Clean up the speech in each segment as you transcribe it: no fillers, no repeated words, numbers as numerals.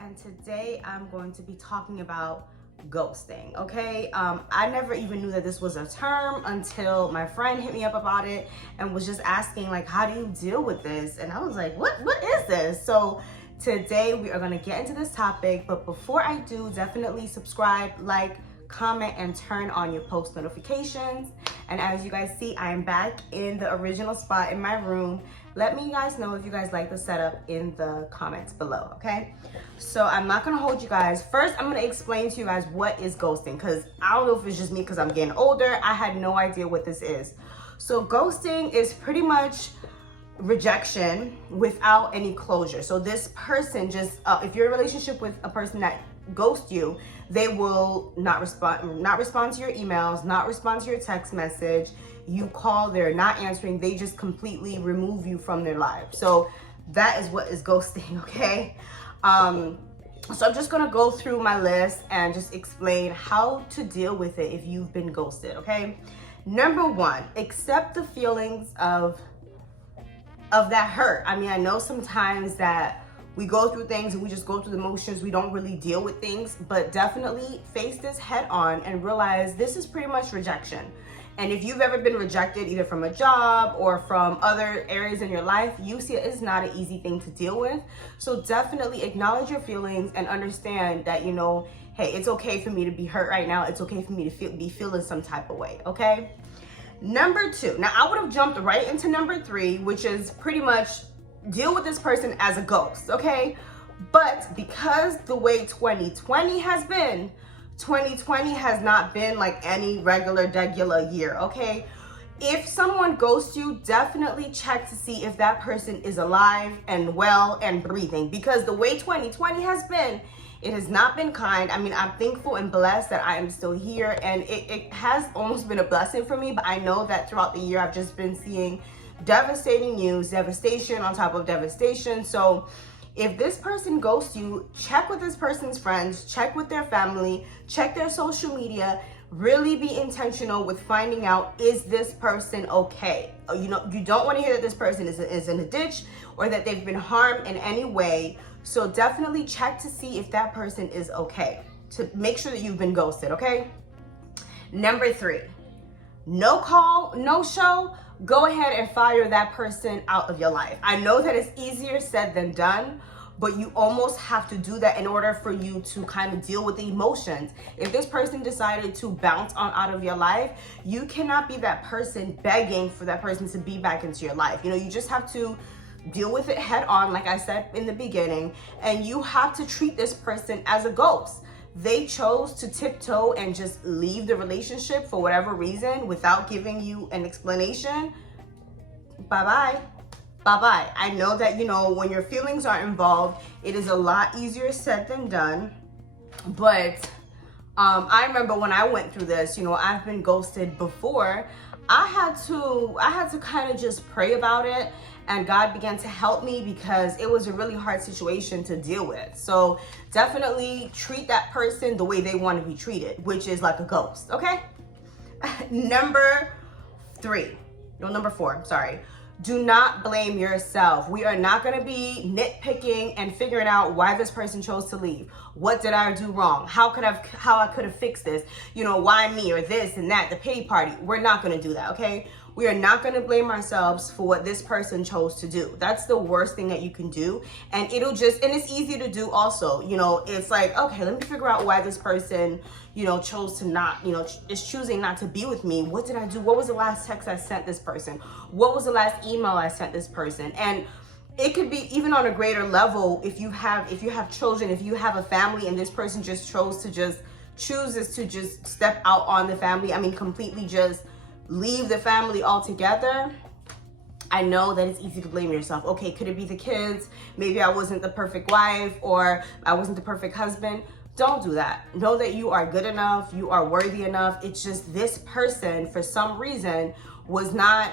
and today I'm going to be talking about ghosting. Okay, I never even knew that this was a term until my friend hit me up about it and was just asking, like, how do you deal with this? And I was like, what is this? So today we are going to get into this topic, but before I do, definitely subscribe, like, comment, and turn on your post notifications. And as you guys see, I am back in the original spot in my room. Let me guys know if you guys like the setup in the comments below, okay? So I'm not gonna hold you guys. First, I'm gonna explain to you guys what is ghosting, because I don't know if it's just me because I'm getting older. I had no idea what this is. So ghosting is pretty much rejection without any closure. So this person just, if you're in a relationship with a person that ghosts you, they will not respond to your emails, not respond to your text message. You call, they're not answering. They just completely remove you from their lives. So that is what is ghosting, okay? So I'm just gonna go through my list and just explain how to deal with it if you've been ghosted, okay? Number one, accept the feelings of that hurt. I mean, I know sometimes that we go through things and we just go through the motions. We don't really deal with things, but definitely face this head on and realize this is pretty much rejection. And if you've ever been rejected either from a job or from other areas in your life, you see it's not an easy thing to deal with. So definitely acknowledge your feelings and understand that, you know, hey, it's okay for me to be hurt right now. It's okay for me to be feeling some type of way, okay? Number two, now I would have jumped right into number three, which is pretty much deal with this person as a ghost, okay? But because the way 2020 has been, 2020 has not been like any regular year, okay? If someone ghosts you, definitely check to see if that person is alive and well and breathing, because the way 2020 has been, it has not been kind. I mean, I'm thankful and blessed that I am still here, and it has almost been a blessing for me, but I know that throughout the year, I've just been seeing devastating news, devastation on top of devastation. So if this person ghosts you, check with this person's friends, check with their family, check their social media, really be intentional with finding out, is this person okay? You know, you don't want to hear that this person is in a ditch or that they've been harmed in any way. So definitely check to see if that person is okay, to make sure that you've been ghosted, okay? Number three, no call, no show. Go ahead and fire that person out of your life. I know that it's easier said than done, but you almost have to do that in order for you to kind of deal with the emotions. If this person decided to bounce on out of your life, you cannot be that person begging for that person to be back into your life. You know, you just have to deal with it head on, like I said in the beginning, and you have to treat this person as a ghost. They chose to tiptoe and just leave the relationship for whatever reason without giving you an explanation. Bye-bye. Bye-bye. I know that, you know, when your feelings are involved, it is a lot easier said than done. But I remember when I went through this, you know, I've been ghosted before. I had to kind of just pray about it, and God began to help me because it was a really hard situation to deal with. So definitely treat that person the way they want to be treated, which is like a ghost, okay? Number four, sorry. Do not blame yourself. We are not going to be nitpicking and figuring out why this person chose to leave. What did I do wrong? How I could have fixed this? You know, why me, or this and that, the pity party. We're not going to do that, okay? We are not going to blame ourselves for what this person chose to do. That's the worst thing that you can do. And it's easy to do also. You know, it's like, okay, let me figure out why this person, you know, chose to not, you know, is choosing not to be with me. What did I do? What was the last text I sent this person? What was the last email I sent this person? And it could be even on a greater level if you have children, if you have a family and this person just chooses to just step out on the family. I mean, completely just leave the family altogether. I know that it's easy to blame yourself. Okay, could it be the kids? Maybe I wasn't the perfect wife, or I wasn't the perfect husband. Don't do that. Know that you are good enough, you are worthy enough. It's just this person, for some reason, was not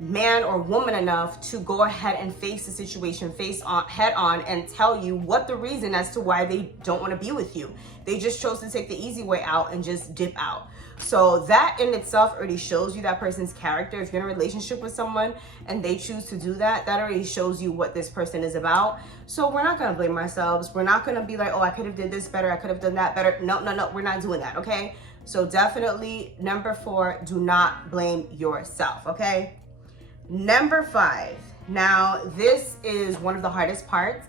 man or woman enough to go ahead and face the situation head on and tell you what the reason as to why they don't want to be with you. They just chose to take the easy way out and just dip out. So that in itself already shows you that person's character. If you're in a relationship with someone and they choose to do that, that already shows you what this person is about. So we're not going to blame ourselves. We're not going to be like, oh, I could have did this better, I could have done that better. No, we're not doing that, okay? So definitely, number 4, do not blame yourself, okay? Number 5. Now, this is one of the hardest parts.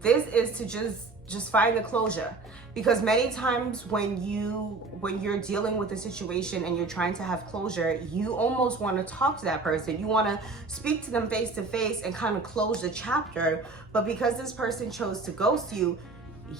This is to just find the closure. Because many times when you're dealing with a situation and you're trying to have closure, you almost want to talk to that person. You want to speak to them face to face and kind of close the chapter. But because this person chose to ghost you,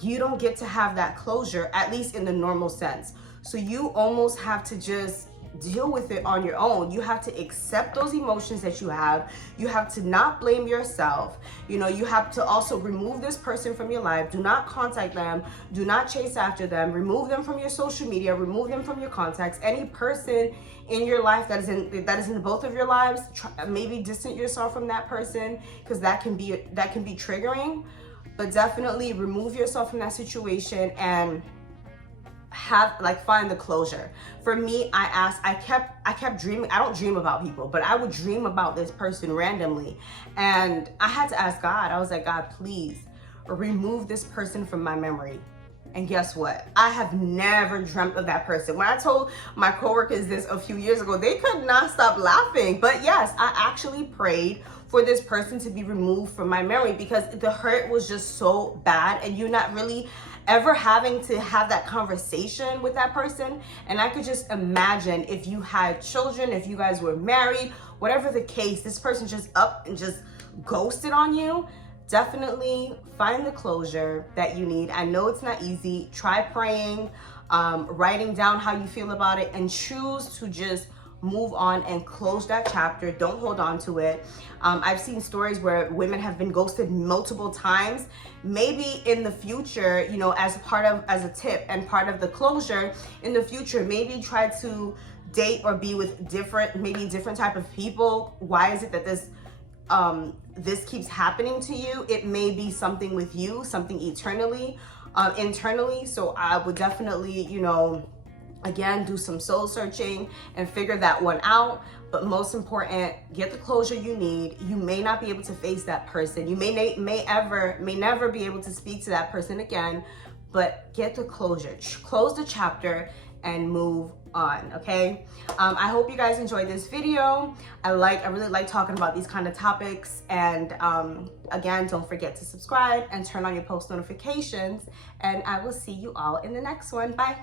you don't get to have that closure, at least in the normal sense. So you almost have to just deal with it on your own. You have to accept those emotions that you have. You have to not blame yourself. You know, you have to also remove this person from your life. Do not contact them. Do not chase after them. Remove them from your social media. Remove them from your contacts. Any person in your life that is in both of your lives, maybe distance yourself from that person, because that can be triggering. But definitely remove yourself from that situation and find the closure. For me, I kept dreaming. I don't dream about people, but I would dream about this person randomly. And I had to ask God. I was like, God, please remove this person from my memory. And guess what? I have never dreamt of that person. When I told my coworkers this a few years ago, they could not stop laughing. But yes, I actually prayed for this person to be removed from my memory because the hurt was just so bad, and you're not really ever having to have that conversation with that person. And I could just imagine if you had children, if you guys were married, whatever the case, this person just up and just ghosted on you. Definitely find the closure that you need. I know it's not easy. Try praying, writing down how you feel about it, and choose to just move on and close that chapter. Don't hold on to it. I've seen stories where women have been ghosted multiple times. Maybe in the future, you know, as a tip and part of the closure in the future, maybe try to date or be with different type of people. Why is it that this keeps happening to you? It may be something with you, something internally. So I would definitely, you know, again, do some soul searching and figure that one out. But most important, get the closure you need. You may not be able to face that person. You may never be able to speak to that person again, but get the closure. Close the chapter and move on, okay? I hope you guys enjoyed this video. I really like talking about these kind of topics. And again, don't forget to subscribe and turn on your post notifications. And I will see you all in the next one. Bye.